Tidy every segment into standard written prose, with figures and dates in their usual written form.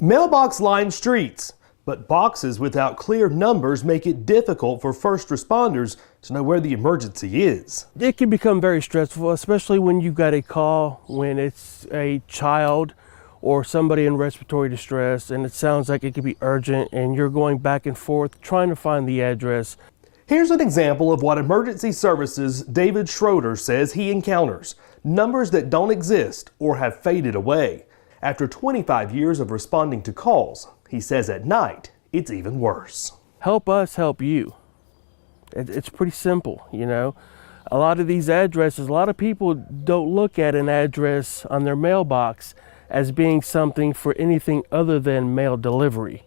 Mailbox-lined streets, but boxes without clear numbers make it difficult for first responders to know where the emergency is. It can become very stressful, especially when you've got a call when it's a child or somebody in respiratory distress and it sounds like it could be urgent and you're going back and forth trying to find the address. Here's an example of what emergency services David Schroeder says he encounters. Numbers that don't exist or have faded away. After 25 years of responding to calls, he says at night it's even worse. Help us help you. It's pretty simple, you know. A lot of these addresses, a lot of people don't look at an address on their mailbox as being something for anything other than mail delivery.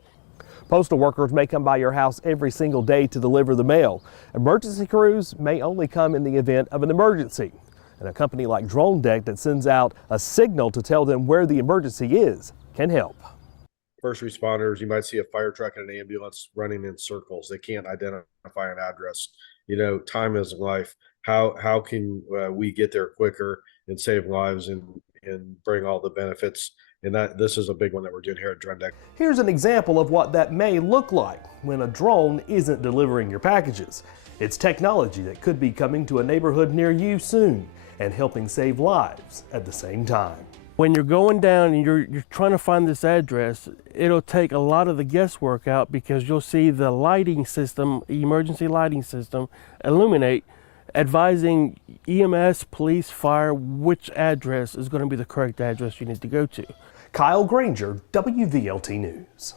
Postal workers may come by your house every single day to deliver the mail. Emergency crews may only come in the event of an emergency. And a company like Dronedek that sends out a signal to tell them where the emergency is can help. First responders, you might see a fire truck and an ambulance running in circles. They can't identify an address. You know, time is life. How can we get there quicker and save lives and bring all the benefits? And this is a big one that we're doing here at Dronedek. Here's an example of what that may look like when a drone isn't delivering your packages. It's technology that could be coming to a neighborhood near you soon and helping save lives at the same time. When you're going down and you're trying to find this address, it'll take a lot of the guesswork out because you'll see the lighting system, emergency lighting system, illuminate, advising EMS, police, fire, which address is going to be the correct address you need to go to. Kyle Grainger, WVLT News.